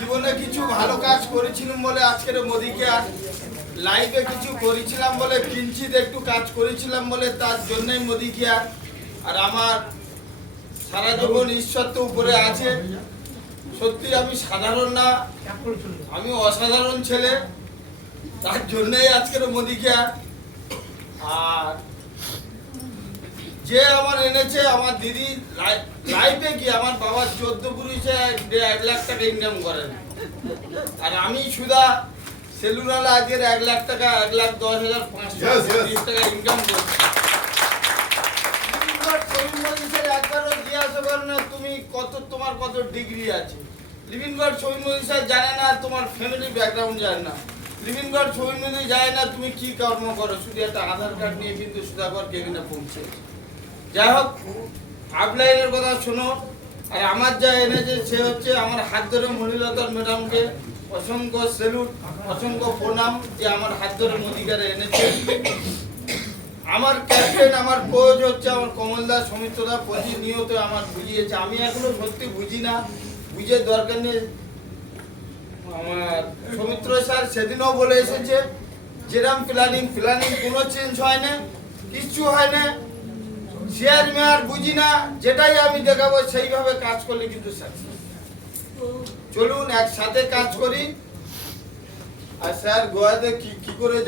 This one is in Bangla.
জীবনে কিছু ভালো কাজ করেছিলাম বলে আজকের মোদিকে আর লাইভে কিছু করেছিলাম বলে কিঞ্চিত একটু কাজ করেছিলাম বলে তার জন্যই মোদিকে আর আমার সারা জীবন ঈশ্বর তো উপরে আছে। সত্যি আমি সাধারণ না, আমি অসাধারণ ছেলে, তার জন্যই আজকের মোদিকে আর যে আমার এনেছে আমার দিদি লাইফে কি আমার বাবার 14 পুরুষে 1 লাখ টাকা ইনকাম করেন আর আমি সুদা সেলুনালা আজকের 1 লাখ টাকা 1,10,530 টাকা ইনকাম করছি। একবারও জিজ্ঞাসা করো না তুমি তোমার কত ডিগ্রি আছে। লিভিং গড ছবি স্যার জানে না তোমার ফ্যামিলি ব্যাকগ্রাউন্ড জানে না। লিভিং গড ছবি জানে না তুমি কি কর্ম করো, শুধু একটা আধার কার্ড নিয়ে কিন্তু সুধাকর কে কিনা পৌঁছে। যাই হোক, আপলাইনের কথা শোনো। আর আমার যা এনেছে সে হচ্ছে আমার হাত ধরে মহিলাতার ম্যাডামকে অসংখ্য সেলুট, অসংখ্য প্রণাম যে আমার হাত ধরে মোদিকারে এনেছে। আমার ক্যাপ্টেন আমার কোচ হচ্ছে আমার কমলদা সমিত্রদা প্রতিনিয়ত আমার বুঝিয়েছে। আমি এখনো সত্যি বুঝি না, বুঝে দরকার নেই। আমার সমিত্র স্যার সেদিনও বলে এসেছে যেরাম প্ল্যানিং কোনো চেঞ্জ হয় না, কিচ্ছু হয় না। শেয়ার মেয়ার বুঝি না, যেটাই আমি দেখাবো সেইভাবে কাজ করলে কিন্তু সাকসেস। চলুন একসাথে কাজ করি। আর স্যার গোয়াতে কি করে